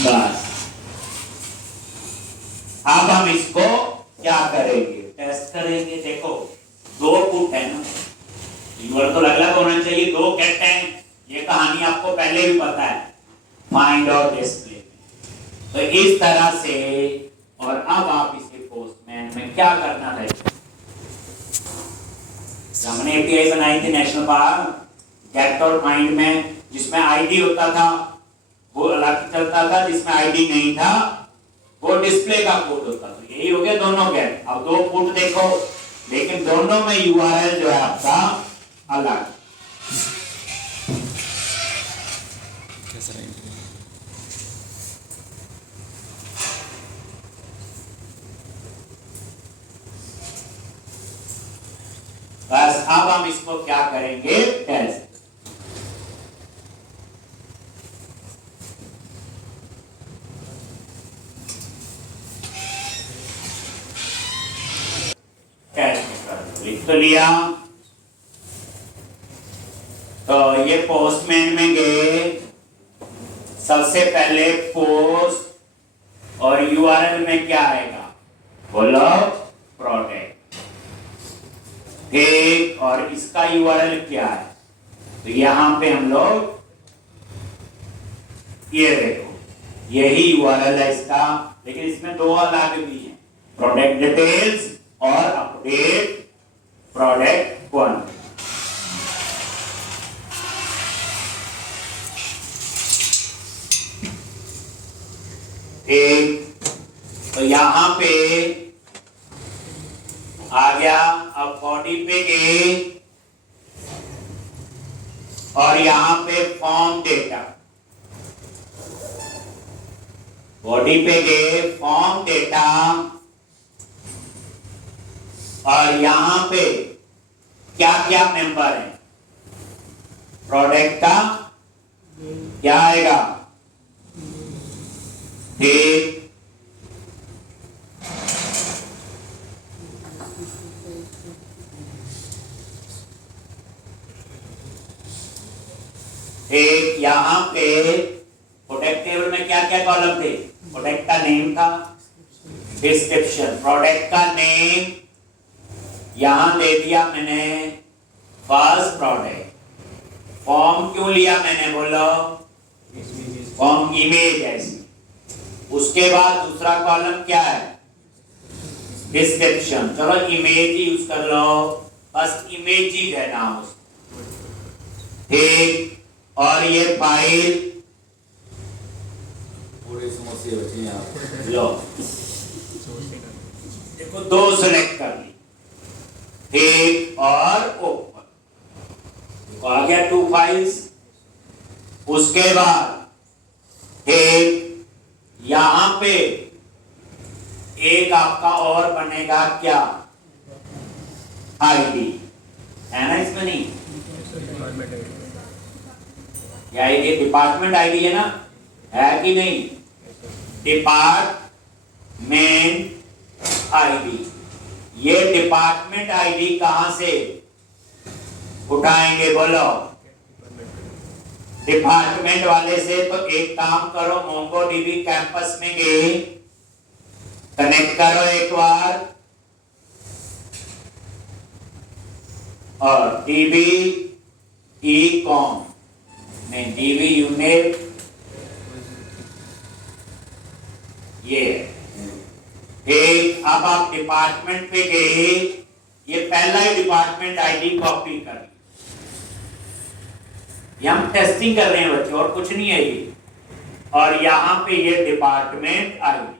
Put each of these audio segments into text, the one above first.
बस अब हम इसको क्या करेंगे, टेस्ट करेंगे। देखो दो पुट है ना, यूआरएल तो अलग अलग होना चाहिए, दो गेट है, ये कहानी आपको पहले भी पता है फाइंड और डिस्प्ले में। तो इस तरह से, और अब आप इसे पोस्टमैन में क्या करना है, हमने एपीआई बनाई थी नेशनल पार्क गेट और फाइंड में, जिसमें आईडी होता था वो अलग चलता था, जिसमें आईडी नहीं था वो डिस्प्ले का कोड होता था। यही हो गया दोनों गेट। अब दो पुट देखो, लेकिन दोनों में यूआरएल जो है आपका अलग। बस अब हम इसको क्या करेंगे, टेस्ट। लिख तो लिया। तो ये पोस्टमैन में गए, सबसे पहले पोस्ट और यूआरएल में क्या आएगा, बोलो प्रोडक्ट, ठीक। और इसका यूआरएल क्या है, तो यहां पे हम लोग ये देखो यही यूआरएल है इसका, लेकिन इसमें दो अलग भी हैं, प्रोडक्ट डिटेल्स और अपडेट प्रोडक्ट क्वांटिटी। ठीक, तो यहां पे आ गया। अब बॉडी पे गए और यहां पे फॉर्म डेटा, बॉडी पे गए फॉर्म डेटा, और यहां पे क्या क्या मेंबर है, प्रोडक्ट का क्या आएगा, ठीक। एक यहां पे प्रोडक्ट टेबल में क्या क्या कॉलम थे, प्रोडक्ट का नेम था, डिस्क्रिप्शन, प्रोडक्ट का नेम यहां दे दिया मैंने फर्स्ट प्रोडक्ट। फॉर्म क्यों लिया मैंने, बोलो फॉर्म इमेज है इसमें। उसके बाद दूसरा कॉलम क्या है, डिस्क्रिप्शन, चलो इमेज ही यूज कर लो, बस इमेज ही है नाम उसका, ठीक। और ये फाइल, पूरे समस्या बचे हैं आप लो देखो दो सेलेक्ट कर ली, ठीक, और ओपन, तो आ गया 2 फाइल्स। उसके बाद ठीक यहां पे एक आपका और बनेगा क्या, आईडी है ना, इसमें नहीं क्या आईडी, डिपार्टमेंट आईडी है ना, है कि नहीं, डिपार्टमेंट आईडी। ये डिपार्टमेंट आईडी कहां से उठाएंगे, बोलो डिपार्टमेंट वाले से। तो एक काम करो, मोंगोडीबी कैंपस में गए, कनेक्ट करो एक बार, और डीबी ई कॉम नहीं, डीबी यूनिट ये ठीक। अब आप डिपार्टमेंट पे गए, ये पहला ही डिपार्टमेंट आईडी कॉपी कर, ये हम टेस्टिंग कर रहे हैं बच्चे, और कुछ नहीं है ये। और यहां पे ये डिपार्टमेंट आईडी।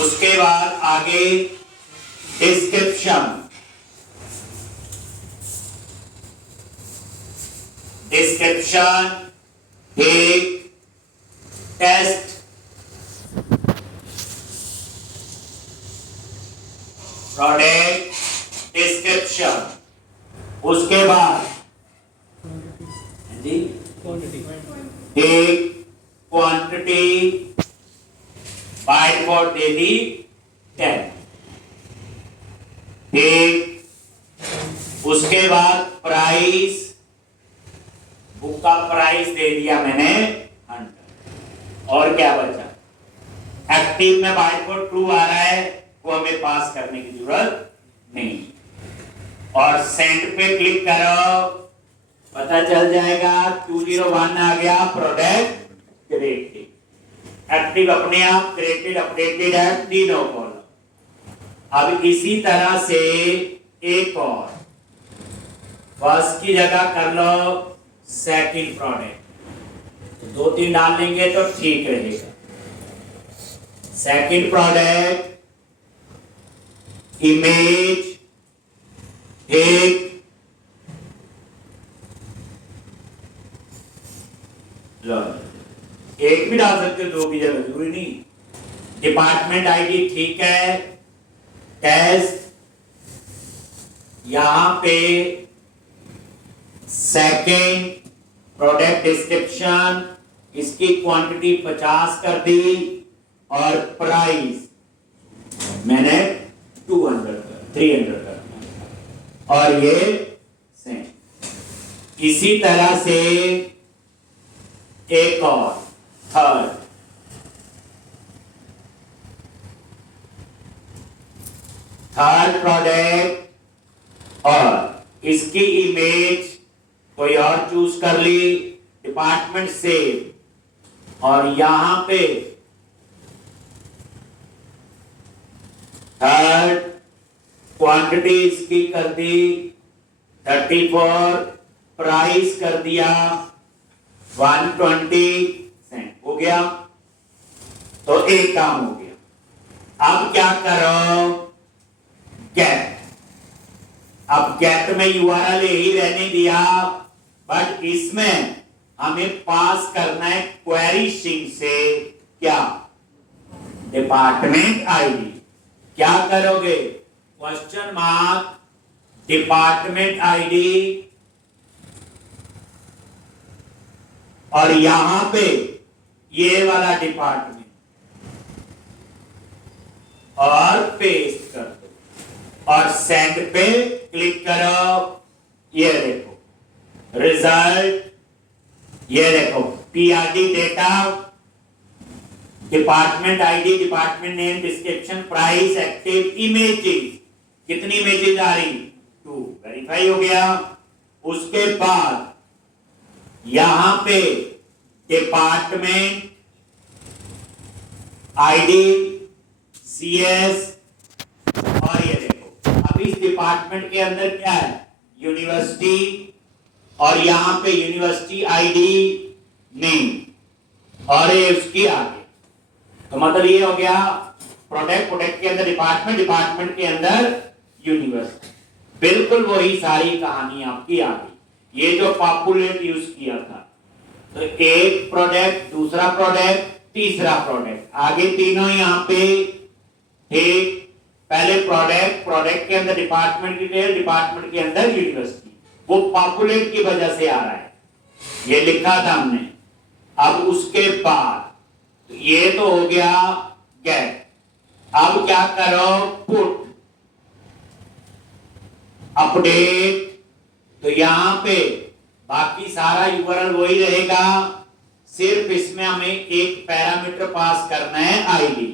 उसके बाद आगे डिस्क्रिप्शन, डिस्क्रिप्शन ठीक, टेस्ट, प्रोडक्ट डिस्क्रिप्शन। उसके बाद एक क्वांटिटी बाय फॉर दे दी 10, ठीक। उसके बाद प्राइस, बुक का प्राइस दे दिया मैंने 100, और क्या बचा? एक्टिव में बाइट को ट्रू आ रहा है, वो हमें पास करने की जरूरत नहीं। और सेंड पे क्लिक करो, पता चल जाएगा 201 आ गया, प्रोडक्ट क्रिएटेड। एक्टिव अपने आप, क्रिएटेड अपडेटेड है, तीनों कॉलम। अब इसी तरह से एक और, फर्स्ट की जगह कर लो सेकंड प्रोडक्ट, तो 2-3 डाल लेंगे तो ठीक रहेगा। सेकंड प्रोडक्ट इमेज एक, एक भी डाल सकते हो, 2 की जगह जरूरी नहीं। डिपार्टमेंट आईडी ठीक है, टेस्ट, यहां पे सेकेंड प्रोडक्ट डिस्क्रिप्शन, इसकी क्वांटिटी 50 कर दी और प्राइस मैंने 300 कर, और ये सेम। इसी तरह से एक और थर्ड प्रोडक्ट, और इसकी इमेज कोई और चूज कर ली, डिपार्टमेंट सेव, और यहां पे थर्ड क्वांटिटी इसकी कर दी 34, प्राइस कर दिया 120 सेंट, हो गया। तो एक काम हो गया। अब क्या करो, गेट। अब गेट में यूआरएल ही रहने दिया, बट इसमें हमें पास करना है क्वेरी स्ट्रिंग से क्या, डिपार्टमेंट आईडी। क्या करोगे, क्वेश्चन मार्क डिपार्टमेंट आईडी, और यहां पे ये वाला डिपार्टमेंट, और पेस्ट कर दो, और सेंड पे क्लिक करो। ये देखो रिजल्ट, ये देखो PRD data, department ID, department name, description, price, active, images. कितनी इमेजेस आ रही? 2, वेरीफाई हो गया। उसके बाद यहां पे डिपार्टमेंट आईडी, सीएस, और ये देखो अब इस डिपार्टमेंट के अंदर क्या है, यूनिवर्सिटी, और यहां पे यूनिवर्सिटी आईडी नेम, और ये उसकी आगे। तो मतलब ये हो गया प्रोडक्ट के अंदर डिपार्टमेंट, डिपार्टमेंट के अंदर यूनिवर्सिटी। बिल्कुल वही सारी कहानी आपकी आ गई। ये जो पॉपुलेट यूज किया था, तो एक प्रोडक्ट, दूसरा प्रोडक्ट, तीसरा प्रोडक्ट, आगे तीनों यहाँ पे ठीक। पहले प्रोडक्ट के अंदर डिपार्टमेंट डिटेल, डिपार्टमेंट के अंदर यूनिवर्सिटी, वो पॉपुलेट की वजह से आ रहा है, ये लिखा था हमने। अब उसके बाद ये तो हो गया गेट। अब क्या करो, पुट अपडेट, तो यहां पे बाकी सारा यूआरएल वही रहेगा, सिर्फ इसमें हमें एक पैरामीटर पास करना है आईडी।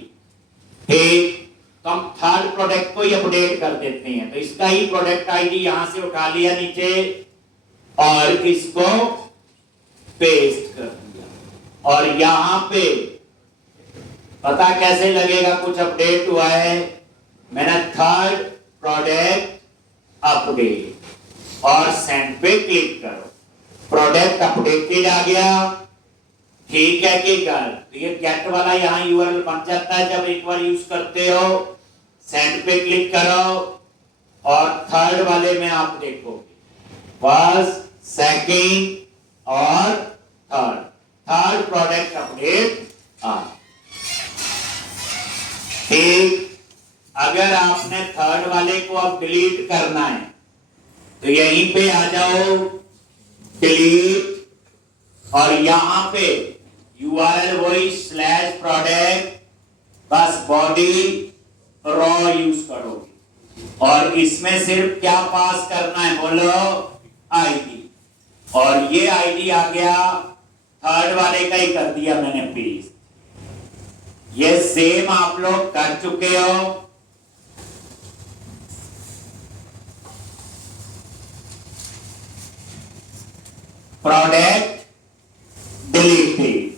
ठीक, तो हम थर्ड प्रोडक्ट को ही अपडेट कर देते हैं, तो इसका ही प्रोडक्ट आईडी यहां से उठा लिया नीचे, और इसको पेस्ट कर दिया। और यहां पे पता कैसे लगेगा कुछ अपडेट हुआ है, मैंने थर्ड प्रोडक्ट अपडेट, और सेंड पे क्लिक करो, प्रोडक्ट अपडेटेड आ गया। ठीक है कि कर, तो ये गेट वाला यहाँ यूआरएल बन जाता है जब एक बार यूज करते हो। सेंड पे क्लिक करो, और थर्ड वाले में आप देखोगे फर्स्ट, सेकंड और थर्ड प्रोडक्ट अपडेट आ। ठीक, अगर आपने थर्ड वाले को अब डिलीट करना है तो यहीं पे आ जाओ, डिलीट, और यहां पे यूआरएल वही /प्रोडक्ट, बस बॉडी रॉ यूज करोगे, और इसमें सिर्फ क्या पास करना है, बोलो आईडी, और ये आईडी आ गया, थर्ड वाले का ही कर दिया मैंने पेस्ट। ये सेम आप लोग कर चुके हो। प्रोडक्ट डिलीटेड,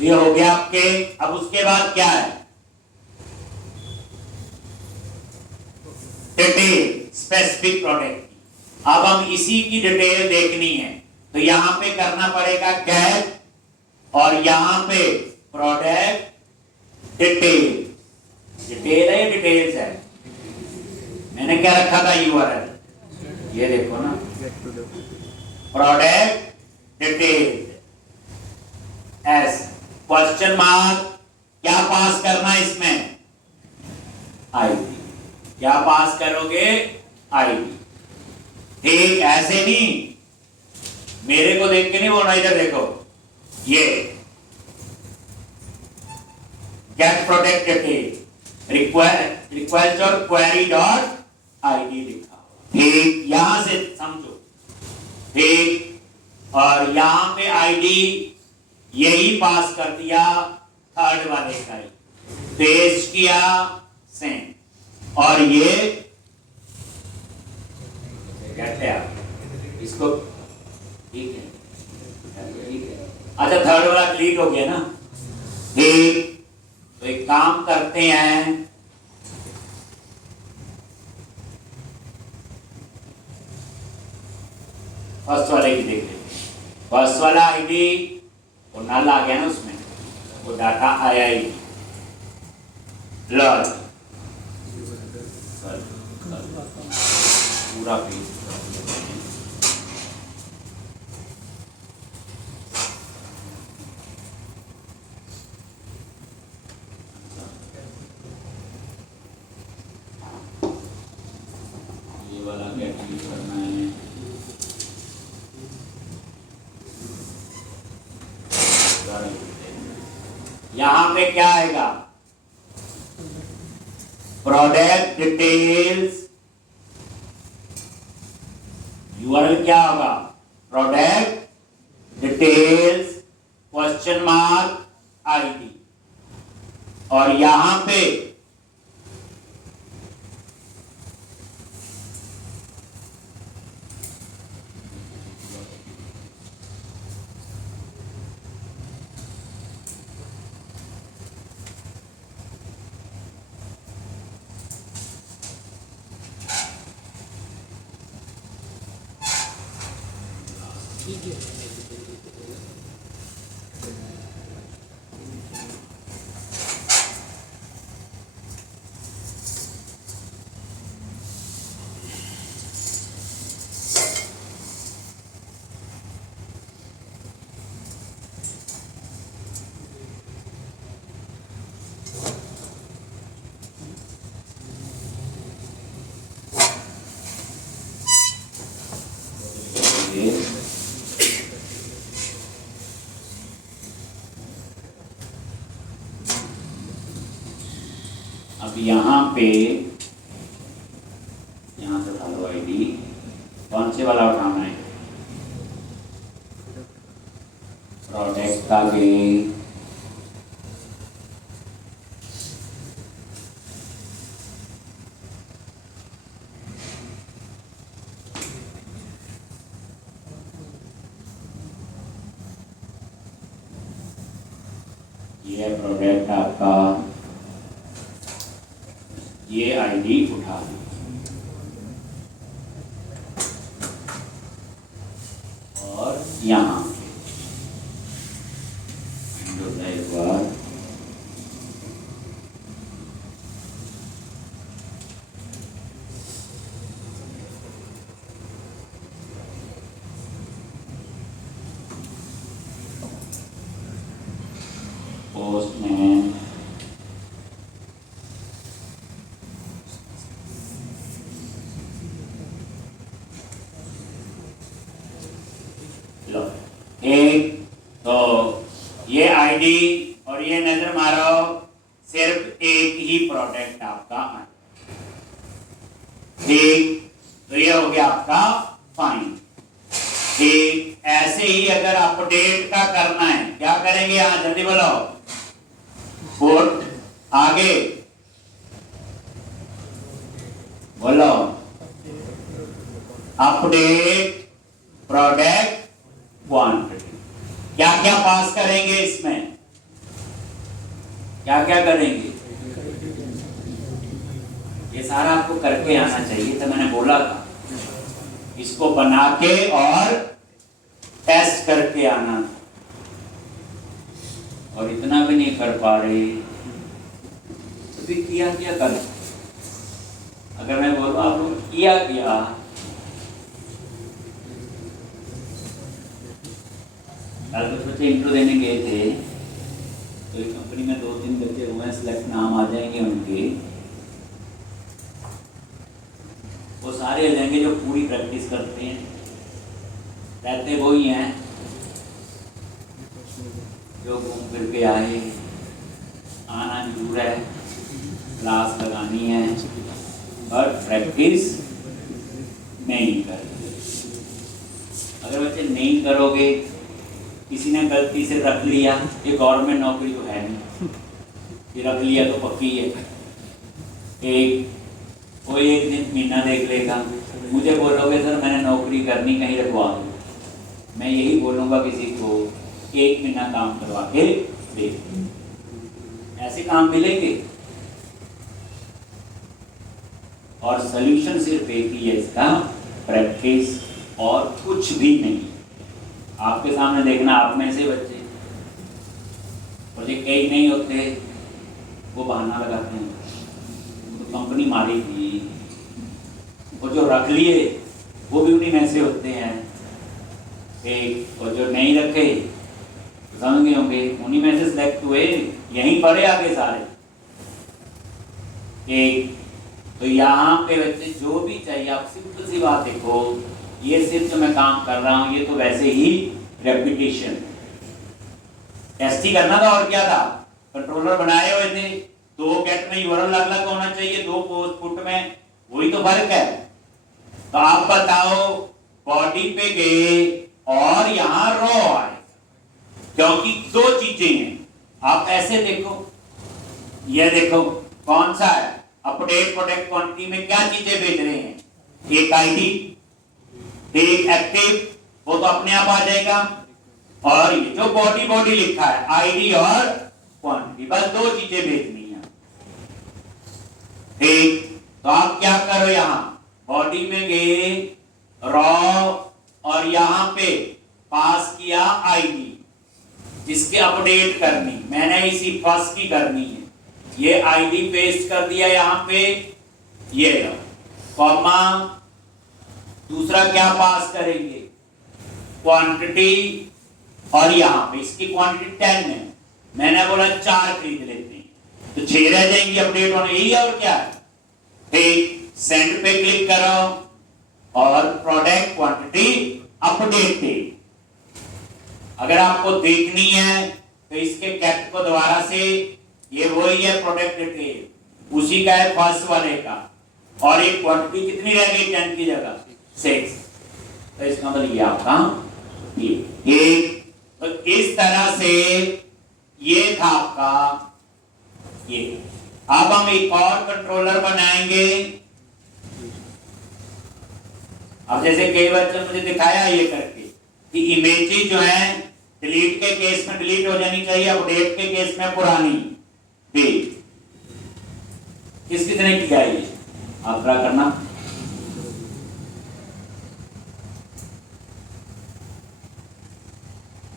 ये हो गया आपके। अब उसके बाद क्या है, डिटेल स्पेसिफिक प्रोडक्ट की। अब हम इसी की डिटेल देखनी है, तो यहां पे करना पड़ेगा गेट और यहां पे प्रोडक्ट डिटेल। डिटेल है या डिटेल्स है? मैंने क्या रखा था यूआरएल, ये देखो ना, product detail S question mark. क्या पास करना है इसमें? आईडी। क्या पास करोगे? आईडी। ठीक, ऐसे नहीं, मेरे को देख के नहीं बोलना, इधर देखो, ये गेट प्रोडक्ट डिटेल रिक्वेस्ट और क्वेरी डॉट आईडी लिखा। ठीक, यहां से समझो। ठीक, और यहां पे आईडी यही पास कर दिया, थर्ड वाले का ही पेस्ट किया, सेम। और ये कहते हैं आप इसको, ठीक है, ठीक है। अच्छा, थर्ड वाला क्लिक हो गया ना? ठीक, तो एक काम करते हैं, फर्स्ट वाले की देख लेते। फर्स्ट वाला आईडी वो नल आ गया ना, उसमें वो डाटा आया ही लर्न पूरा पेज। ये वाला क्या क्लिक करना है? यहां पे क्या आएगा? प्रोडक्ट डिटेल्स, यूआरएल क्या होगा? Product details question mark ID, और यहां पे अब यहाँ पे यहाँ से डालो आईडी। कौन से वाला उठाना है? प्रोडक्ट का गेट, ये प्रोडक्ट आपका, ये आईडी उठा ली और यहाँ एक बार पोस्ट में लो, एक तो ये आईडी और ये नजर मारो, सिर्फ एक ही प्रोडक्ट आपका। ठीक, तो ये हो गया आपका फाइंड। ठीक ऐसे ही अगर अपडेट का करना है, क्या करेंगे यहां, जल्दी बोलो, पुट, आगे बोलो, अपडेट प्रोडक्ट क्वांटिटी। क्या क्या पास करेंगे इसमें, क्या क्या करेंगे, ये सारा आपको करके आना चाहिए था, मैंने बोला था इसको बना के और टेस्ट करके आना, और इतना भी नहीं कर पा रहे तो फिर किया क्या कर। अगर मैं बोलूं आप लोग किया क्या, कल कुछ बच्चे इंटरव्यू देने गए थे, तो एक कंपनी में 2-3 बच्चे हुए सिलेक्ट, नाम आ जाएंगे उनके, वो सारे आ जाएंगे जो पूरी प्रैक्टिस करते हैं, रहते वही हैं जो घूम फिर के आए, आना जरूर है, क्लास लगानी है, और प्रैक्टिस नहीं करोगे। अगर बच्चे नहीं करोगे, किसी ने गलती से रख लिया, ये गवर्नमेंट नौकरी तो है नहीं, ये रख लिया तो पक्की है, कोई एक दिन महीना देख लेगा, मुझे बोलोगे सर मैंने नौकरी करनी, कहीं रखवा दो, मैं यही बोलूँगा किसी को 1 महीना काम करवा के देख, ऐसे काम मिलेंगे। और सॉल्यूशन सिर्फ एक ही है इसका, प्रैक्टिस, और कुछ भी नहीं। आपके सामने देखना, आप में से बच्चे प्रोजेक्ट कई नहीं होते, वो बहाना लगाते हैं तो कंपनी मारी थी, वो जो रख लिए वो भी उन्हीं में से होते हैं, एक और जो नहीं रखे तो समझ गए होंगे उन्हीं में से सिलेक्ट हुए, यहीं पढ़े आगे सारे। एक तो यहाँ पे बच्चे जो भी चाहिए, आप सिंपल सी बात देखो, ये सिर्फ जो मैं काम कर रहा हूँ ये तो वैसे ही रेपिटेशन, टेस्ट ही करना था और क्या था, कंट्रोलर बनाए हुए थे, 2 गेट में यूआरएल अलग अलग होना चाहिए, 2 पोस्ट पुट में, वही तो फर्क है। तो आप बताओ, बॉडी पे गए और यहाँ रो आए, क्योंकि 2 चीजें हैं। आप ऐसे देखो, ये देखो कौन सा है, अपडेट प्रोडक्ट क्वांटिटी में क्या चीजें भेज रहे हैं, एक आईडी, एक एक्टिव, वो तो अपने आप आ जाएगा, और ये जो बॉडी लिखा है आईडी और क्वांटिटी, बस 2 चीजें भेजनी है। ठीक, तो आप क्या करो, यहां बॉडी में गए रॉ, और यहां पे पास किया आईडी, जिसके अपडेट करनी, मैंने इसी फर्स्ट की करनी है, ये आईडी पेस्ट कर दिया यहां पे, ये लो कॉमा, दूसरा क्या पास करेंगे, क्वांटिटी, और यहां पे इसकी क्वांटिटी 10 है, मैंने बोला 4 खरीद लेते हैं, तो 6 रह जाएंगी अपडेट होने, यही और क्या है। ठीक, सेंड पे क्लिक करो और प्रोडक्ट क्वांटिटी अपडेटेड। अगर आपको देखनी है तो इसके कैट को दोबारा से, ये वही है प्रोडक्ट डिटेल, उसी का है फर्स्ट वाले का, और एक क्वांटिटी कितनी रह गई 10 की जगह 6, तो इसका मतलब ये आपका ये। तो इस तरह से ये था आपका ये। अब हम एक और कंट्रोलर बनाएंगे। अब जैसे कई बच्चों मुझे दिखाया ये करके कि इमेजेस जो है डिलीट के केस में डिलीट हो जानी चाहिए, अपडेट के केस में पुरानी। ठीक, किस किसने किया ये, आप ट्राई करना।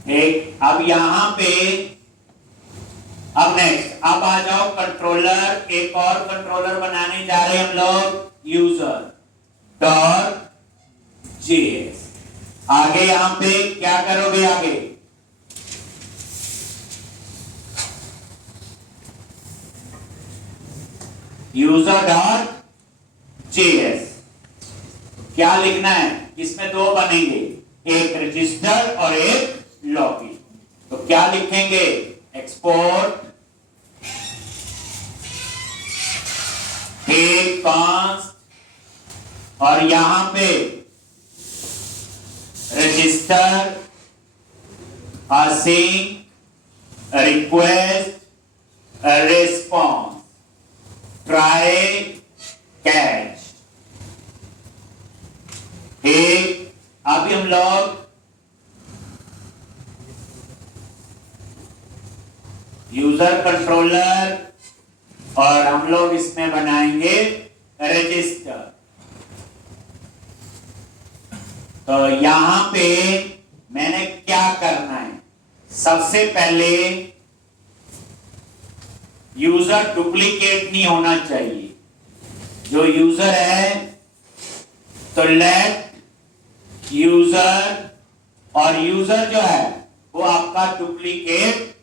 ठीक, अब यहां पे, अब नेक्स्ट, अब आ जाओ कंट्रोलर, एक और कंट्रोलर बनाने जा रहे हैं हम लोग, यूजर डॉट जेएस। आगे यहां पे क्या करोगे, आगे यूजर डॉट जेएस, क्या लिखना है, इसमें 2 बनेंगे, एक रजिस्टर और एक लॉगिन। तो क्या लिखेंगे, एक्सपोर्ट एक कॉन्स्ट और यहां पे register, async, request, response, try, catch. ठीक, अभी हम लोग यूजर कंट्रोलर और हम लोग इसमें बनाएंगे रजिस्टर। तो यहां पे मैंने क्या करना है, सबसे पहले यूजर डुप्लीकेट नहीं होना चाहिए। जो यूजर है तो लेट यूजर, और यूजर जो है वो आपका डुप्लीकेट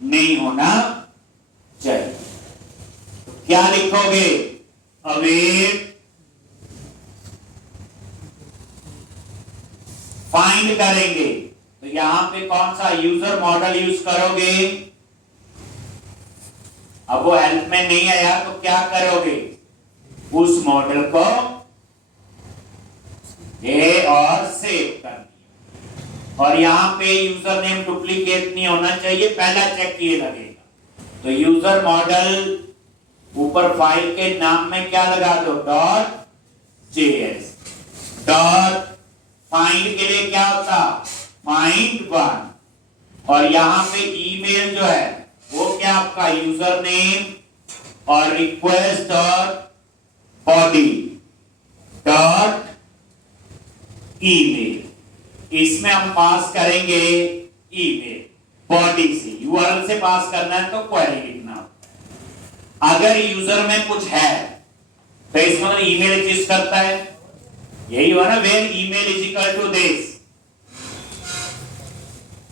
नहीं होना चाहिए। तो क्या लिखोगे, अवेट फाइंड करेंगे। तो यहां पे कौन सा यूजर मॉडल यूज करोगे। अब वो हेल्प में नहीं आया तो क्या करोगे, उस मॉडल को ए और सेव कर दिया। और यहां पे यूजर नेम डुप्लीकेट नहीं होना चाहिए, पहला चेक किए लगेगा। तो यूजर मॉडल ऊपर फाइल के नाम में क्या लगा दो, डॉट जेएस। डॉट फाइंड के लिए क्या होता, फाइंड वन। और यहां पे ईमेल जो है वो क्या आपका यूजर नेम और request dot body dot email. इसमें हम पास करेंगे ईमेल, बॉडी से, यूआरएल से पास करना है तो क्वेरी लिखना। अगर यूजर में कुछ है तो इसमें ईमेल एग्जिस्ट करता है, यही हुआ ना, where email is equal to this.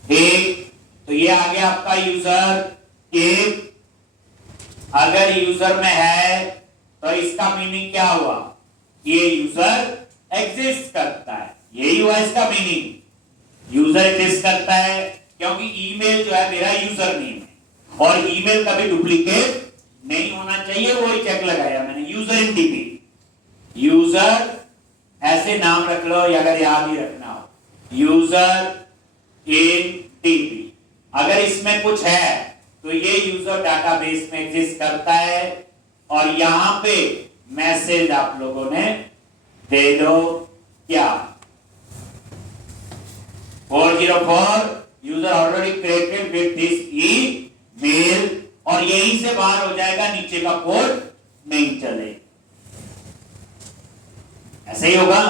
ठीक, तो ये आ गया आपका यूजर। एक अगर यूजर में है तो इसका मीनिंग क्या हुआ, ये यूजर एग्जिस्ट करता है, यही हुआ इसका मीनिंग। यूजर एग्जिस्ट करता है क्योंकि ईमेल जो है मेरा यूजर नेम है, और ईमेल कभी डुप्लीकेट नहीं होना चाहिए, वही चेक लगाया मैंने। यूजर इन टीपी, यूजर ऐसे नाम रख लो, या अगर याद ही रखना हो, यूजर इन टीपी। अगर इसमें कुछ है तो ये यूजर डाटाबेस में एग्जिस्ट करता है। और यहां पे मैसेज आप लोगों ने दे दो, क्या 404 user already created with this email, और यहीं से बाहर हो जाएगा, नीचे का कोड नहीं चलेगा। ऐसे ही होगा।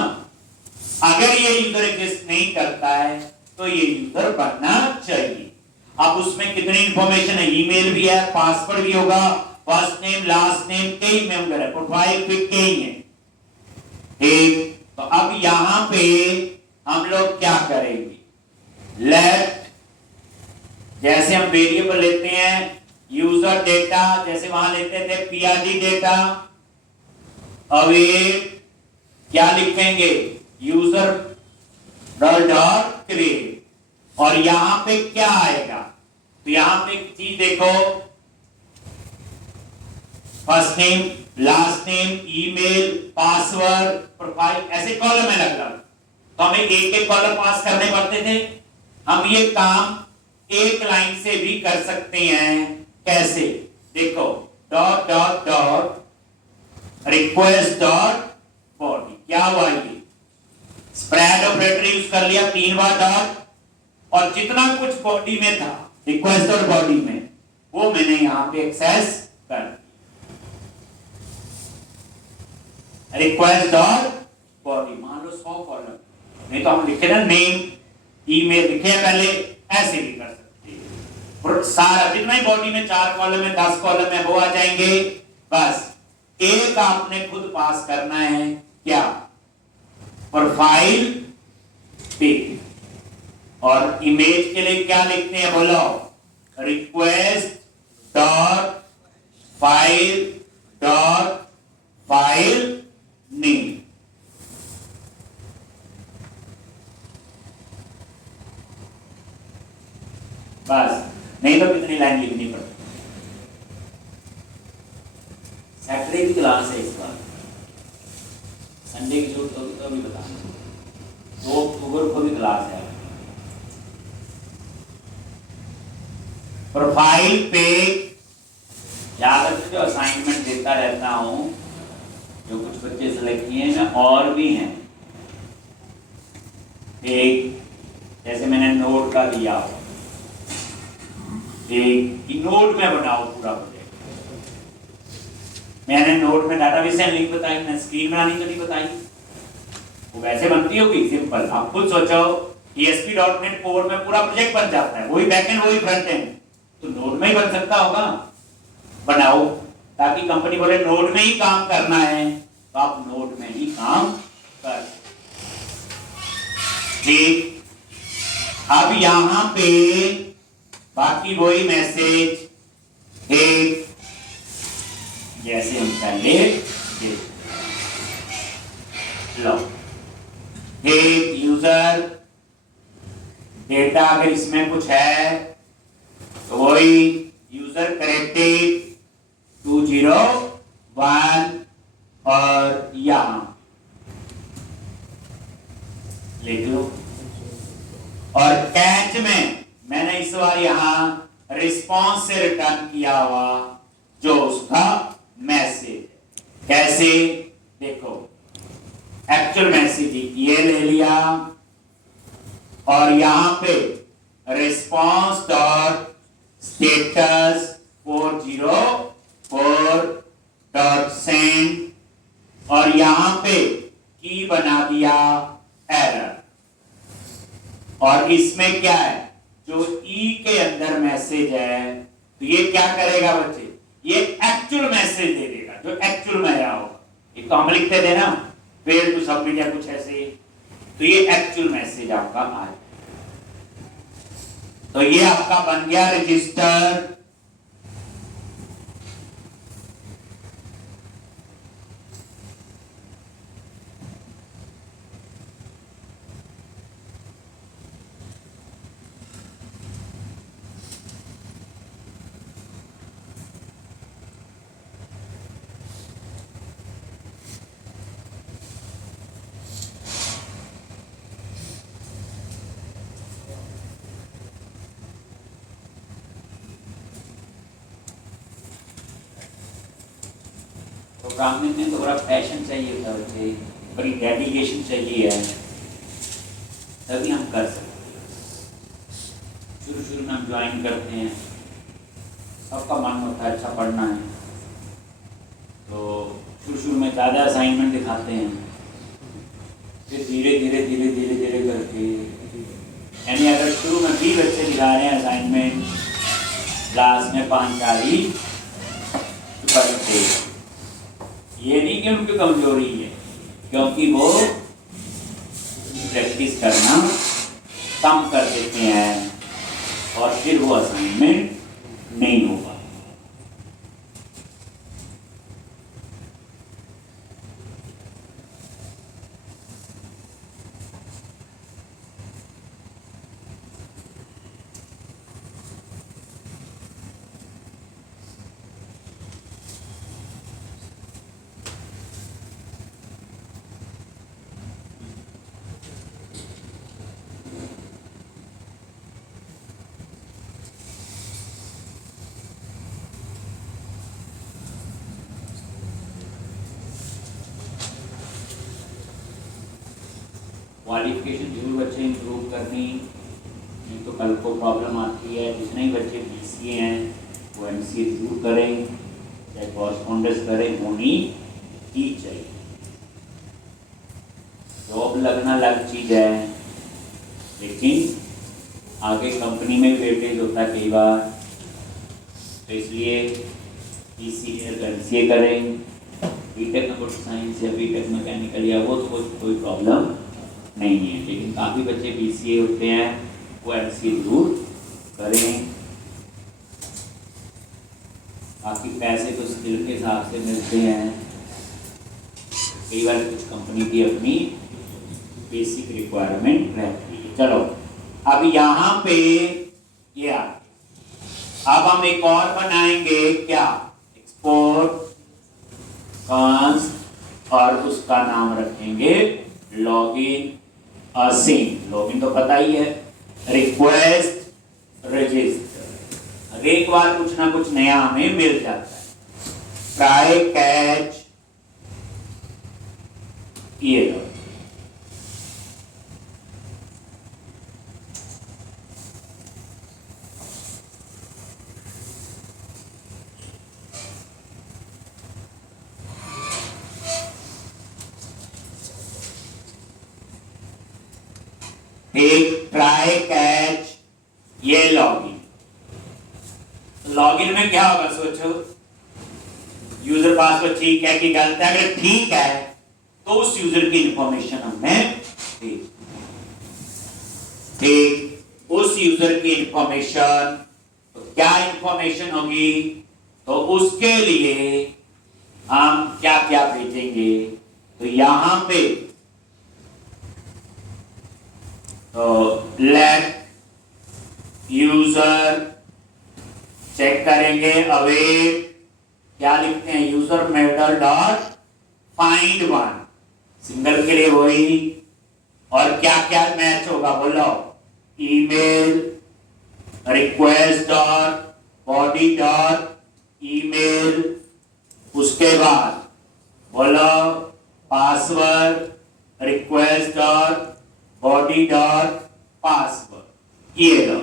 अगर ये यूजर एग्जिस्ट नहीं करता है तो ये यूजर बनना चाहिए। अब उसमें कितनी इंफॉर्मेशन है, ईमेल भी है, पासवर्ड भी होगा, फर्स्ट नेम लास्ट नेम कई मेंबर है, प्रोफाइल पिक कई है। ठीक, तो अब यहां पे हम लोग क्या करेंगे, लेट, जैसे हम वेरिएबल लेते हैं यूजर डेटा, जैसे वहां लेते थे पीआरडी डेटा, अवेट क्या लिखेंगे, यूजर डॉट क्रिएट। और यहां पे क्या आएगा, तो यहां पे एक चीज देखो, first name last name email password profile, ऐसे कॉलम है अलग-अलग। तो हमें एक एक कॉलम पास करने पड़ते थे। हम ये काम एक लाइन से भी कर सकते हैं। कैसे, देखो, dot dot dot request dot body, क्या हुआ, ये स्प्रेड ऑपरेटर यूज कर लिया 3 बार डॉट, और जितना कुछ बॉडी में था रिक्वेस्ट और बॉडी में वो मैंने यहां पे एक्सेस कर दिया। रिक्वेस्ट डॉट बॉडी, मान लो 100 कॉलम, नहीं तो हम लिखे ना नेम ईमेल लिखे पहले, ऐसे भी कर सकते हैं। सारा जितना ही बॉडी में 4 कॉलम है 10 कॉलम है वो आ जाएंगे। बस एक आपने खुद पास करना है, क्या, प्रोफाइल पिक। और इमेज के लिए क्या लिखते हैं बोलो, रिक्वेस्ट डॉट फाइल नेम। बस, नहीं तो कितनी लाइन लिखनी पड़ती। सैटरडे की क्लास है इस बार, संडे की छूट होगी तो अभी बताऊंगा। 2 अक्टूबर को भी क्लास है। प्रोफाइल पे याद रखते जो असाइनमेंट देता रहता हूँ, जो कुछ बच्चे सेलेक्ट किए हैं और भी हैं। एक जैसे मैंने नोट का दिया, एक नोट में बनाओ पूरा प्रोजेक्ट। मैंने नोट में डाटाबेस से लिंक बताई, मैं स्क्रीन बनानी तो नहीं बताई, वो वैसे बनती होगी सिंपल। आप खुद सोचो ASP.NET कोड में पूरा प्रोजेक्ट बन जाता है, वही बैकएंड वही फ्रंट एंड, तो नोड में ही बन सकता होगा। बनाओ ताकि कंपनी बोले नोड में ही काम करना है तो आप नोड में ही काम कर। ठीक, अब यहां पे बाकी वही मैसेज एक जैसे हम पहले लो एक यूजर डेटा, अगर इसमें कुछ है तो वही यूजर करेक्टेड 201 और यहां लिख लो। और कैच में मैंने इस बार यहां रिस्पॉन्स से रिटर्न किया हुआ जो उसका मैसेज। कैसे देखो, एक्चुअल मैसेज ये ले लिया और यहां पे response dot status 404 dot send और यहां पे की बना दिया एरर। और इसमें क्या है, जो ई के अंदर मैसेज है तो ये क्या करेगा बच्चे, ये एक्चुअल मैसेज दे देगा जो एक्चुअल में आया होगा। एक तो हम लिखते थे ना फेल टू सबमिट या कुछ ऐसे, तो ये एक्चुअल मैसेज आपका आया। तो ये आपका बन गया रजिस्टर। प्रोग्रामिंग में तो बड़ा पैशन चाहिए था बच्चे, बड़ी डेडिकेशन चाहिए है, तभी हम कर सकते हैं। शुरू में हम ज्वाइन करते हैं, सबका मन होता है अच्छा पढ़ना है, तो शुरू में ज़्यादा असाइनमेंट दिखाते हैं, फिर धीरे धीरे करके, यानी अगर शुरू में 20 बच्चे दिखा रहे हैं असाइनमेंट, क्लास में 5-4 ही पढ़ते। ये नहीं कि उनकी कमजोरी है, क्योंकि वो प्रैक्टिस करना कम कर देते हैं और फिर वो असाइनमेंट नहीं हो पाता। क्वालिफिकेशन जरूर बच्चे इंप्रूव करनी, नहीं तो कल को प्रॉब्लम आती है। जितने ही बच्चे BCA हैं वो MCA जरूर करें, चाहे कॉरस्पॉन्डेंस करें, होनी ही चाहिए। जॉब लगना अलग चीज़ है, लेकिन आगे कंपनी में वेटेज होता है कई बार, तो इसलिए BCA MCA करें। बीटेक कंप्यूटर साइंस या बीटेक मैकेनिकल या वो तो कोई प्रॉब्लम नहीं है, लेकिन काफ़ी बच्चे BCA होते हैं वो MCA जरूर करें। बाकी पैसे तो स्किल के हिसाब से मिलते हैं, कई बार कुछ कंपनी की अपनी बेसिक रिक्वायरमेंट रहती है। चलो अब यहाँ पे ये अब हम एक और बनाएंगे, क्या, एक्सपोर्ट कॉन्स्ट और उसका नाम रखेंगे लॉगिन सेम। लॉगिन तो पता ही है, रिक्वेस्ट रजिस्टर। अब एक बार कुछ ना कुछ नया हमें मिल जाता है। ट्राई कैच ये लो, एक ट्राई कैच ये लॉगिन। लॉगिन में क्या होगा सोचो, यूजर पासवर्ड ठीक है कि गलत है? अगर ठीक है तो उस यूजर की इंफॉर्मेशन हमने ठीक, उस यूजर की इंफॉर्मेशन, तो क्या इंफॉर्मेशन होगी? तो उसके लिए हम क्या क्या भेजेंगे? तो यहां पे तो लेट यूजर चेक करेंगे, अवेट क्या लिखते हैं, user method dot find one, single के लिए वही। और क्या क्या मैच होगा बोलो, email request dot body dot email, उसके बाद बोलो password request dot body dot password, ये लो।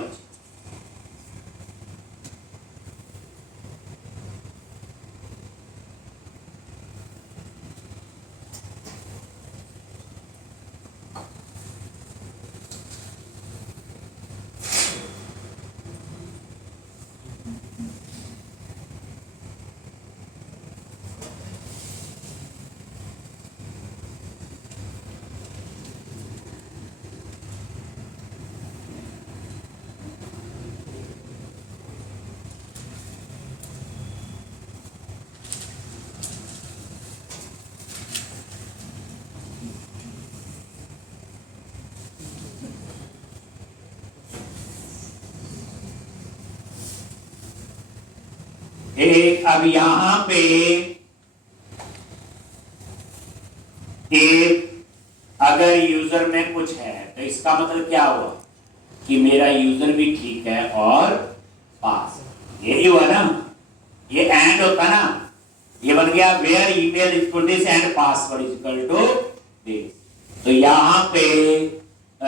एक अब यहां पे एक अगर यूजर में कुछ है तो इसका मतलब क्या हुआ कि मेरा यूजर भी ठीक है और पास, यही हुआ ना, ये एंड होता ना, ये बन गया where email is to this and password is equal to this. तो यहां पे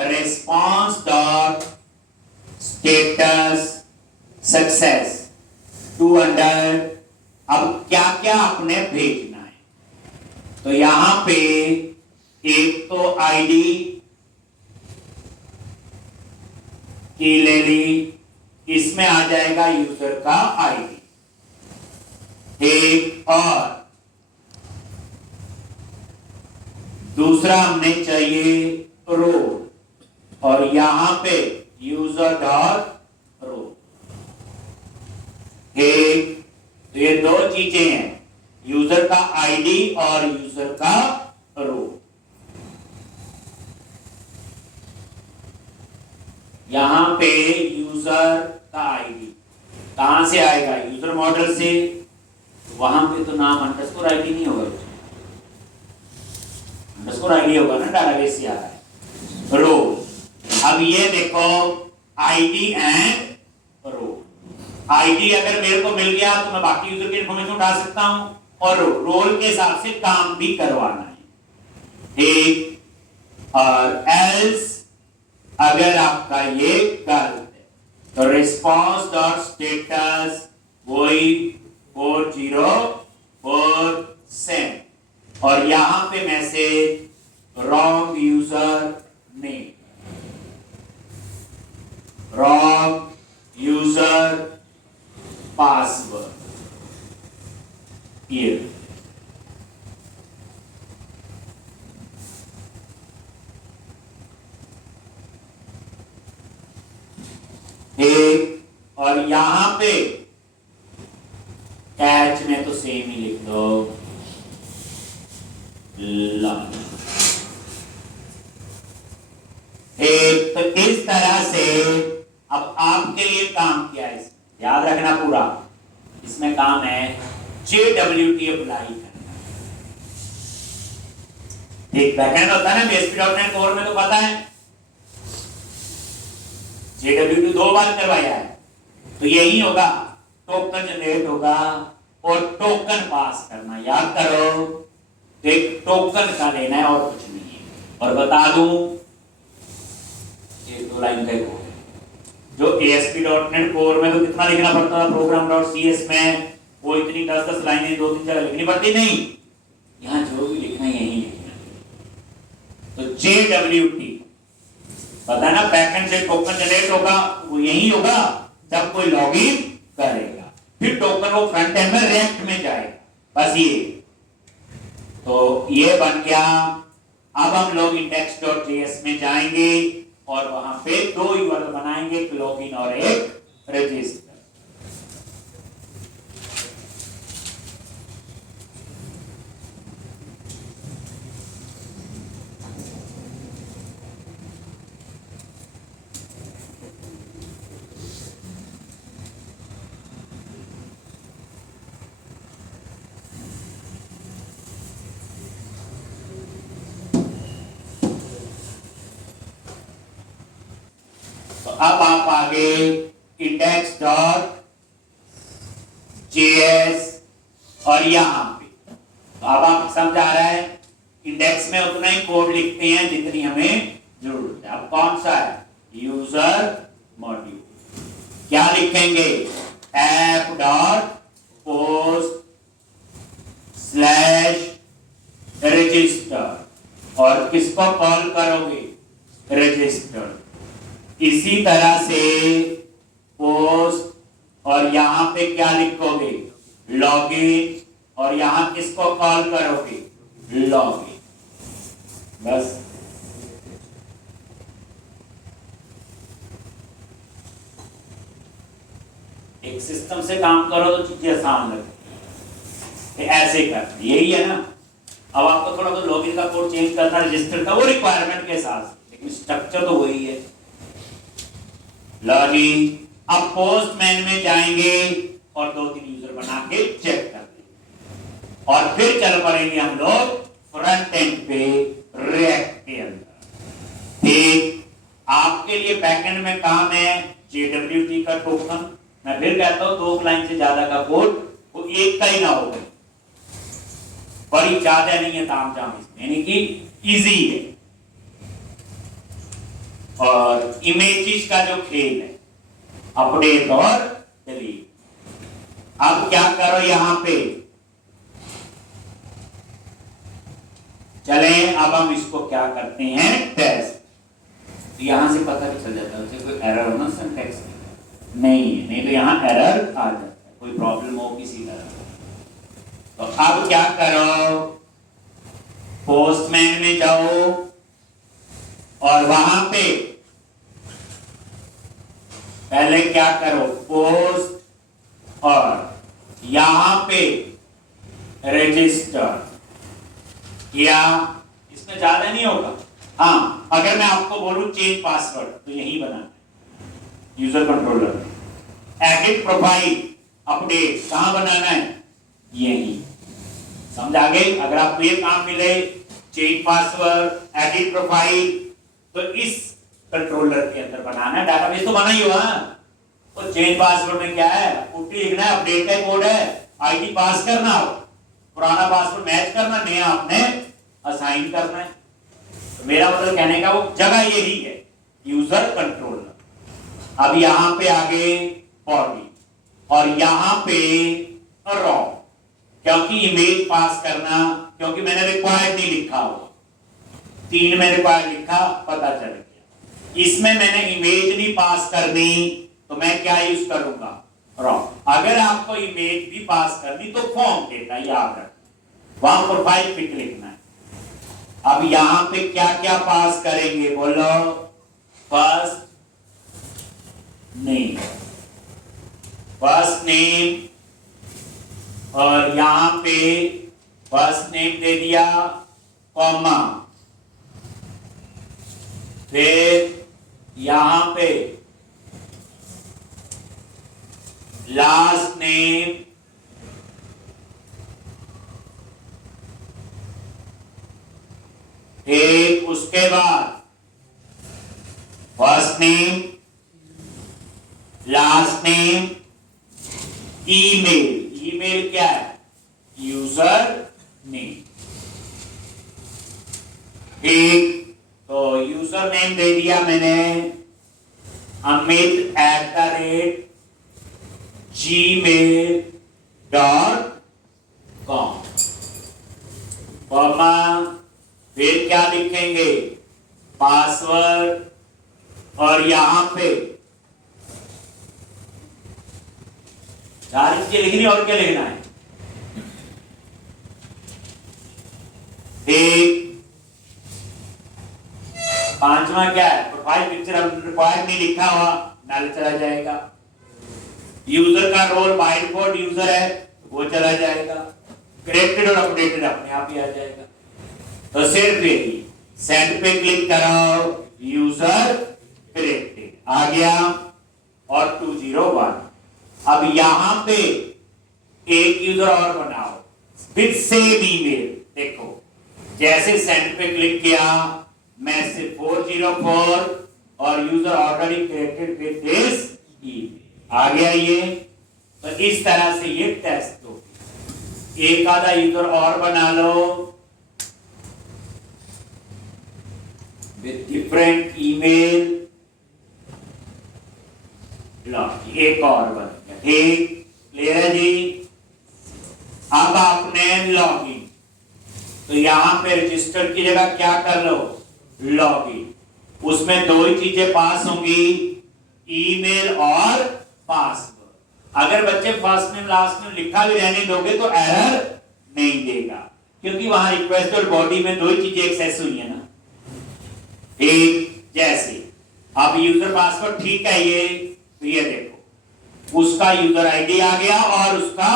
response dot status success to under, अब क्या क्या आपने भेजना है? तो यहां पे एक तो आईडी की ले ली, इसमें आ जाएगा यूजर का आईडी, एक और दूसरा हमने चाहिए रोल, और यहां पे यूजर डॉट रोल। एक तो ये दो चीजें हैं, यूजर का आईडी और यूजर का रोल। यहां पे यूजर का आईडी कहां से आएगा? यूजर मॉडल से, वहां पे तो नाम अंडरस्कोर आईडी नहीं होगा, अंडरस्कोर आईडी होगा ना, डाटाबेस से आ रहा है। रोल, अब ये देखो आईडी एंड रोल। आईडी अगर मेरे को मिल गया तो मैं बाकी यूजर की इंफॉर्मेशन उठा सकता हूं, और रोल के हिसाब से काम भी करवाना है, ठीक। और एल्स अगर आपका ये गलत है तो रिस्पांस डॉट स्टेटस वही 4047, और यहां पे message wrong user name, wrong user password, ये एक। और यहां पे कैच में तो सेम ही लिख दो, एक। तो इस तरह से अब आपके लिए काम किया है, याद रखना पूरा, इसमें काम है JWT अप्लाई करना। एक बैकएंड होता है ना ASP.NET कोर में, तो पता है JWT 2 बार करवाया है, तो यही होगा, टोकन जनरेट होगा और टोकन पास करना, याद करो, तो एक टोकन का लेना है और कुछ नहीं है। और बता दूं, ये 2 लाइन का कोड है, जो ASP.NEट कोर में तो कितना लिखना पड़ता था, program.cs में वो इतनी 10-10 लाइनें 2-3 जगह लिखनी पड़ती, नहीं, यहाँ जो भी लिखना है यही लिखना है। तो JWT पता है ना, बैकएंड से टोकन जनरेट होगा, वो यही होगा जब कोई लॉगिन करेगा, फिर टोकन वो फ्रंट एंड में रिएक्ट में जाएगा, बस ये। तो ये बन गया। अब हम लोग index.js में जाएंगे और वहां पे 2 यूआरएल बनाएंगे, एक लॉगिन और एक रजिस्टर। अब आप आगे index.js और यहां पे, तो अब आप समझ आ रहा है, इंडेक्स में उतना ही कोड लिखते हैं जितनी हमें जरूरत है। अब कौन सा है, यूजर मॉड्यूल, क्या लिखेंगे, app.post/register और किसको कॉल करोगे, रजिस्टर। इसी तरह से पोस्ट और यहां पे क्या लिखोगे, लॉगिन, और यहां किसको कॉल करोगे, लॉगिन, बस। एक सिस्टम से काम करो तो चीजें आसान लगती है, ऐसे कर, यही है ना। अब आपको थोड़ा बहुत लॉगिन का कोड चेंज करना, रजिस्टर का, वो रिक्वायरमेंट के साथ, लेकिन स्ट्रक्चर तो वही है, लॉगिन। अब पोस्टमैन में जाएंगे और 2-3 यूजर बना के चेक कर लेंगे और फिर चल पड़ेंगे हम लोग फ्रंट एंड पे रिएक्ट के अंदर। ठीक, आपके लिए बैकएंड में काम है JWT का टोकन। मैं फिर कहता हूं 2 लाइन से ज्यादा का कोड वो एक का ही ना होगा, बड़ी ज्यादा नहीं है तामझाम इसमें, यानी कि इजी है। और इमेजेस का जो खेल है, अपडेट और डिलीट। अब क्या करो, यहां पे चले, अब हम इसको क्या करते हैं, टेस्ट। तो यहां से पता भी चल जाता है कोई एरर हो ना सिंटैक्स नहीं है, नहीं तो यहां एरर आ जाता है, कोई प्रॉब्लम हो किसी तरह। तो अब क्या करो, पोस्टमैन में जाओ और वहां पे पहले क्या करो, पोस्ट और यहां पे रजिस्टर किया। इसमें ज्यादा नहीं होगा। हाँ, अगर मैं आपको बोलूं चेंज पासवर्ड, तो यही बनाना है यूजर कंट्रोलर में। एडिट प्रोफाइल अपडेट कहां बनाना है, यही। समझ आ गई। अगर आपको ये काम मिले, चेंज पासवर्ड, एडिट प्रोफाइल, तो इस कंट्रोलर के अंदर बनाना है। डाटाबेस तो बना ही हुआ, तो चेंज पासवर्ड में क्या है, पुट्टी लिखना है, अपडेट का कोड है, आईडी पास करना हो, पुराना पासवर्ड मैच करना, नया आपने असाइन करना है। तो मेरा मतलब कहने का वो जगह यही है, यूजर कंट्रोलर। अब यहां पे आगे बॉडी और यहां पे रॉ, क्योंकि इमेज पास करना, क्योंकि मैंने रिक्वायर्ड नहीं लिखा हो, 3 में रिक्वायर्ड लिखा, पता चल गया। इसमें मैंने इमेज नहीं पास करनी, तो मैं क्या यूज करूंगा, रॉ। अगर आपको इमेज भी पास करनी तो फॉर्म देता, याद रखना, वहां प्रोफाइल पिक लिखना है। अब यहां पे क्या क्या पास करेंगे, बोलो, फर्स्ट नेम, फर्स्ट नेम, और यहां पे फर्स्ट नेम दे दिया, कॉमा, फिर यहां पे लास्ट नेम, ठीक, उसके बाद first name, last name, email. Email क्या है? User name. ठीक, तो यूजर नेम दे दिया मैंने amit@gmail.com, कॉमा, फिर क्या लिखेंगे? पासवर्ड, और यहां पे चार चीजें लिखनी, और क्या लिखना है? ठीक, पांचवा क्या है? प्रोफाइल पिक्चर रिक्वायर्ड नहीं लिखा हुआ, नल चला जाएगा। यूजर का रोल बाय डिफॉल्ट यूजर है, वो चला जाएगा। करेक्टेड और अपडेटेड अपने आप ही आ जाएगा। तो सिर्फ यही सेंड पे क्लिक कराओ, यूजर करेक्टेड आ गया, और 201। अब यहां पे एक यूजर और बनाओ, फिर सेम ईमेल। देखो, जैसे सेंड पे क्लिक किया, मैसेज 404 और user already created with this email आ गया ये। तो इस तरह से ये टेस्ट दो। एक आधा यूजर और बना लो विद डिफरेंट ईमेल, एक और बन गया। ठीक, क्लियर है जी? अब आपने लॉगिन, तो यहां पे रजिस्टर की जगह क्या कर लो? लॉगिन। उसमें दो ही चीजें पास होंगी, ईमेल और पासवर्ड। अगर बच्चे फर्स्ट नेम लास्ट नेम लिखा भी रहने दोगे तो एरर नहीं देगा, क्योंकि वहां रिक्वेस्टेड बॉडी में दो ही चीजें एक्सेस हुई है ना। ठीक, जैसे अब यूजर पासवर्ड ठीक है ये, तो ये देखो उसका यूजर आईडी आ गया और उसका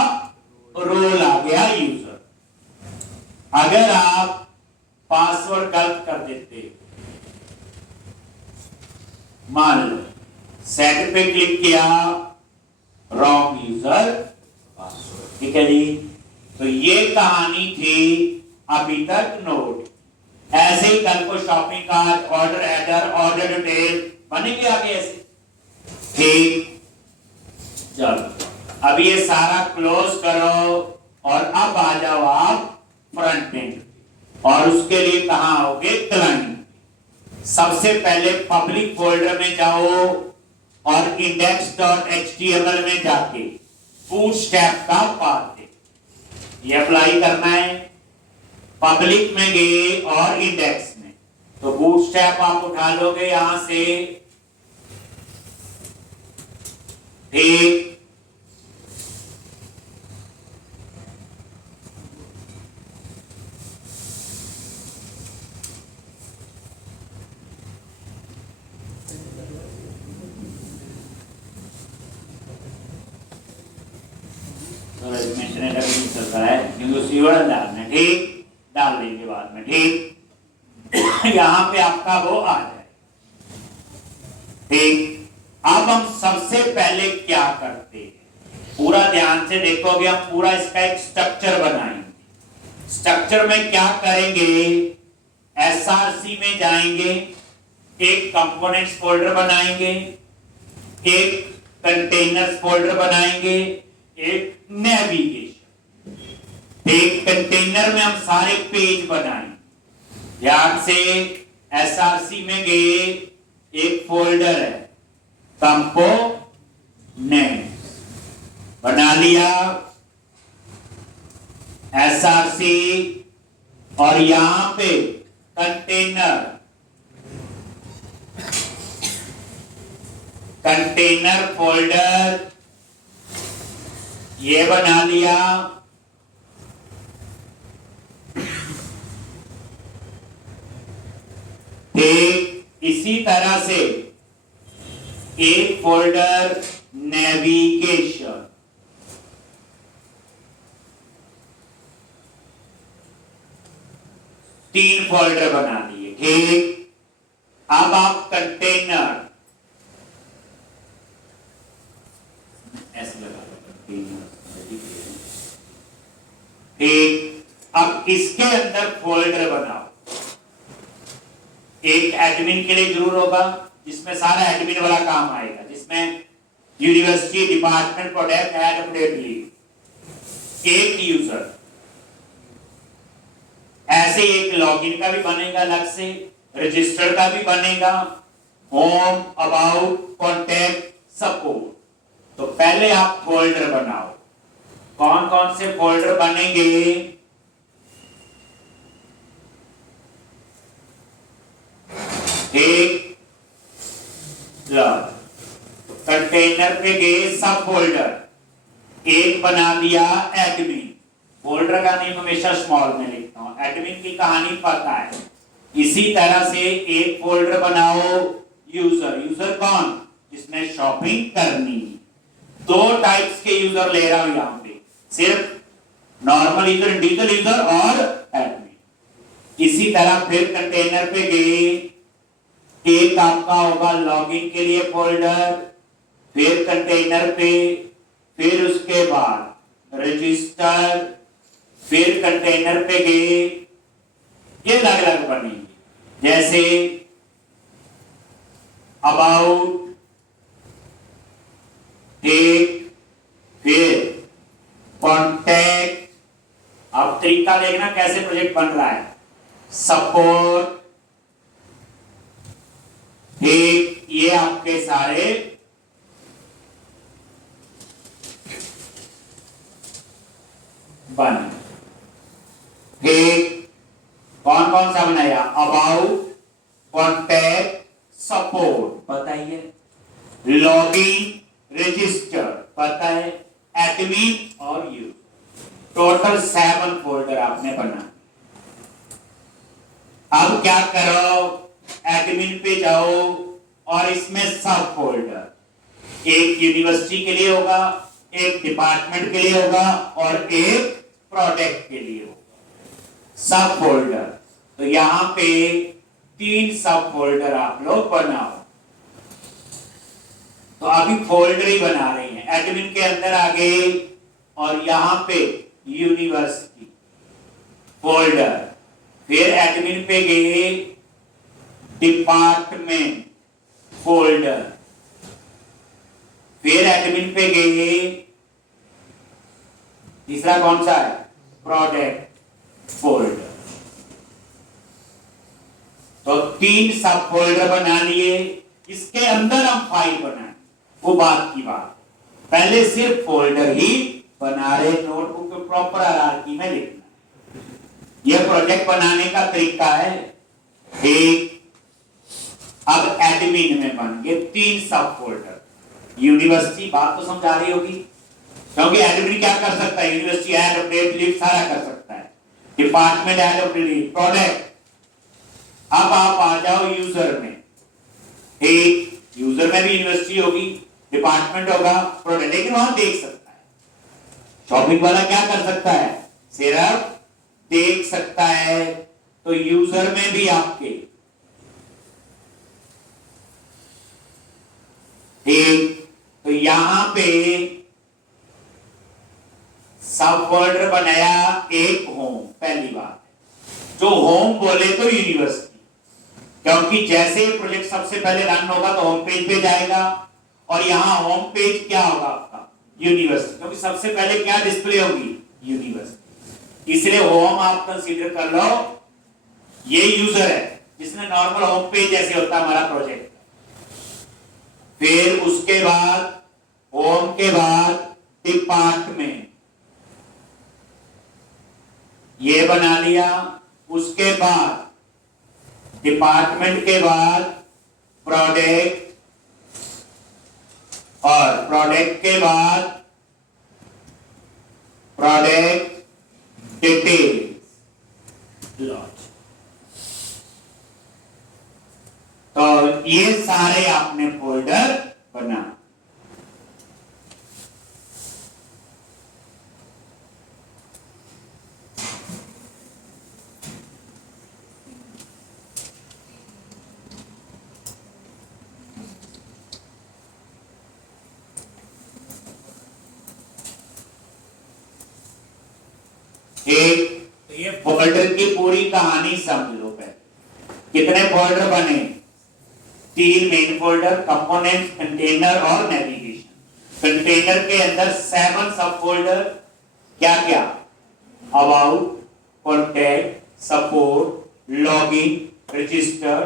रोल आ गया यूजर। अगर आप पासवर्ड गलत कर देते, मान लो सेट पे क्लिक किया, रॉन्ग यूजर पासवर्ड, ठीक है जी। तो ये कहानी थी अभी तक नोट। ऐसे ही कल को shopping cart, order adder, order detail बनेंगे आगे ऐसे। ठीक, चलो अब ये सारा क्लोज करो और अब आ जाओ आप फ्रंट एंड, और उसके लिए कहां आओगे? क्लाइंट। सबसे पहले पब्लिक फोल्डर में जाओ और index.html में जाके बूटस्ट्रैप का पाथ दे, ये अप्लाई करना है। पब्लिक में गए और इंडेक्स में, तो बूटस्ट्रैप आप उठा लोगे यहां से। ठीक, चल रहा है क्योंकि उसी वर्ड डालना। ठीक, डाल देंगे बाद में। ठीक, यहां पे आपका वो आ जाए। ठीक, अब हम सबसे पहले क्या करते हैं, पूरा ध्यान से देखोगे, हम पूरा इसका एक स्ट्रक्चर बनाएंगे। स्ट्रक्चर में क्या करेंगे? एसआरसी में जाएंगे, एक कंपोनेंट्स फोल्डर बनाएंगे, एक कंटेनर्स फोल्डर बनाएंगे, एक नेविगेशन। एक कंटेनर में हम सारे पेज बनाएंगे। ध्यान से, एसआरसी में गए, एक फोल्डर है कंपोनेंट्स, बना लिया एसआरसी, और यहां पे कंटेनर फोल्डर ये बना लिया। ठीक, इसी तरह से एक फोल्डर नेविगेशन, तीन फोल्डर बना दिए। ठीक, अब आप कंटेनर ऐसे लगा लो, ठीक, अब इसके अंदर फोल्डर बनाओ। एक एडमिन के लिए जरूर होगा, जिसमें सारा एडमिन वाला काम आएगा, जिसमें university, department, product, add, update, leave. एक यूजर, ऐसे एक लॉगिन का भी बनेगा अलग से, रजिस्टर का भी बनेगा, होम, अबाउट, कॉन्टैक्ट, सपोर्ट। तो पहले आप फोल्डर बनाओ। कौन कौन से फोल्डर बनेंगे? एक कंटेनर पे गए, सब फोल्डर, एक बना दिया एडमिन। फोल्डर का नेम हमेशा स्मॉल में लिखता हूं, एडमिन की कहानी पता है। इसी तरह से एक फोल्डर बनाओ यूजर। यूजर कौन? जिसने शॉपिंग करनी। दो टाइप्स के यूजर ले रहा हूं यहां पे, सिर्फ नॉर्मल यूजर, इंडिविजुअल यूजर और एडमिन। इसी तरह फिर कंटेनर पे गए, एक आपका होगा लॉगिन के लिए फोल्डर, फिर कंटेनर पे, फिर उसके बाद रजिस्टर, फिर कंटेनर पे गए। ये अलग अलग बनेंगे, जैसे अबाउट, एक, फिर कॉन्टैक्ट। अब तरीका देखना कैसे प्रोजेक्ट बन रहा है। सपोर्ट, एक, ये आपके सारे बन। एक कौन कौन सा बनाया? अबाउट, कॉन्टैक्ट, सपोर्ट पता ही है, लॉगिन, रजिस्टर पता है, एडमिन और यूज। टोटल 7 फोल्डर आपने बना। अब क्या करो, एडमिन पे जाओ और इसमें सब फोल्डर, एक यूनिवर्सिटी के लिए होगा, एक डिपार्टमेंट के लिए होगा और एक प्रोडक्ट के लिए होगा। सब फोल्डर, तो यहां पे 3 सब फोल्डर आप लोग बनाओ। तो अभी फोल्डर ही बना रहे हैं, एडमिन के अंदर आ गए और यहां पे यूनिवर्सिटी फोल्डर, फिर एडमिन पे गए, डिपार्टमेंट फोल्डर, फिर एडमिन पे गए, तीसरा कौन सा है? Product folder. तो 3 सब फोल्डर बना लिए। इसके अंदर हम फाइल बनाए, वो बात की बात। पहले सिर्फ फोल्डर ही बना रहे, नोटबुक पे प्रॉपर हायरार्की में लिखना। यह प्रोजेक्ट बनाने का तरीका है। एक, अब एडमिन में बन गए 3 सब फोल्डर। यूनिवर्सिटी, बात तो समझा रही होगी, क्योंकि एडमिन क्या कर सकता है? यूनिवर्सिटी ऐड, अपडेट, लीव सारा कर सकता है। Department add, update, leave, product. अब आप आ जाओ यूजर में। एक, यूजर में भी यूनिवर्सिटी होगी, डिपार्टमेंट होगा, प्रोडक्ट, लेकिन वहां देख सकता है। शॉपिंग वाला क्या कर सकता है? सिर्फ देख सकता है। तो यूजर में भी आपके एक, तो यहां पे सब फोल्डर बनाया। एक होम, पहली बात, जो होम बोले तो यूनिवर्सिटी, क्योंकि जैसे ही प्रोजेक्ट सबसे पहले रन होगा तो होम पेज पे जाएगा, और यहां होम पेज क्या होगा आपका? यूनिवर्सिटी, क्योंकि सबसे पहले क्या डिस्प्ले होगी? यूनिवर्सिटी। इसलिए होम आप कंसीडर कर लो, ये यूजर है जिसने नॉर्मल होम पेज जैसे होता है हमारा प्रोजेक्ट। फिर उसके बाद होम के बाद डिपार्टमेंट, ये बना लिया। उसके बाद डिपार्टमेंट के बाद प्रोडक्ट, और प्रोडक्ट के बाद प्रोडक्ट डिटेल्स। तो ये सारे आपने फोल्डर बना। एक, तो ये फोल्डर की पूरी कहानी समझ लो पहले। कितने फोल्डर बने? 3 मेन फोल्डर, कंपोनेंट, कंटेनर और नेविगेशन। कंटेनर के अंदर 7 सब फोल्डर, क्या क्या? About, contact, support, login, register,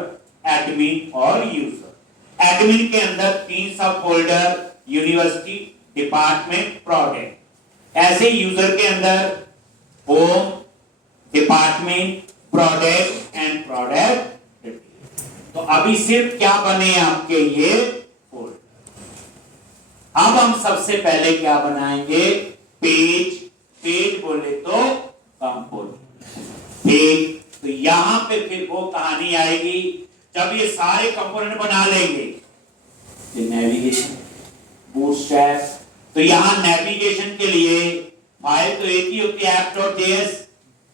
admin और यूजर। एडमिन के अंदर 3 सब फोल्डर, यूनिवर्सिटी, डिपार्टमेंट, प्रोडक्ट। ऐसे यूजर के अंदर home, department, product and product. तो अभी सिर्फ क्या बने आपके ये फोल्डर। अब हम सबसे पहले क्या बनाएंगे? पेज। पेज बोले तो कंपोनेंट। ठीक, तो यहां पे फिर वो कहानी आएगी जब ये सारे कंपोनेंट बना लेंगे। Navigation, bootstrap. तो यहां नेविगेशन के लिए फाइल तो एक ही होती है app.js,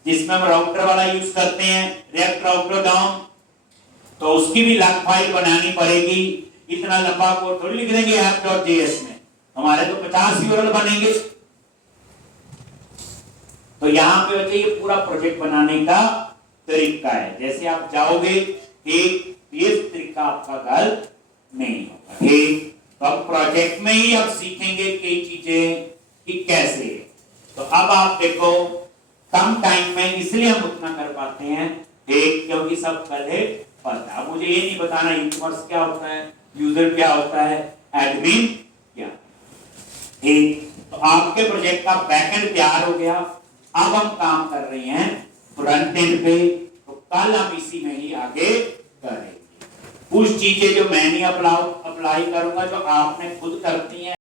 जिसमें हम राउटर वाला यूज करते हैं, React राउटर डाउन। तो उसकी भी अलग फाइल बनानी पड़ेगी। इतना लंबा कोड थोड़ी लिख देंगे app.js में, हमारे तो 50 यूआरएल बनेंगे। तो यहाँ पे बच्चे ये पूरा प्रोजेक्ट बनाने का तरीका है। जैसे आप जाओगे, ठीक, ये तरीका आपका गलत नहीं होगा। ठीक, तो अब प्रोजेक्ट में ही अब सीखेंगे कई चीजें कि कैसे। तो अब आप देखो, कम टाइम में इसलिए हम उतना कर पाते हैं, ठीक, क्योंकि सब पहले पता है। मुझे ये नहीं बताना यूजर्स क्या होता है, यूजर क्या होता है, एडमिन क्या। ठीक, तो आपके प्रोजेक्ट का बैकएंड तैयार हो गया। अब हम काम कर रहे हैं फ्रंट एंड पे। तो कल हम इसी में ही आगे करेंगे। कुछ चीजें जो मैं नहीं अप्लाई करूंगा, जो आपने खुद करती हैं।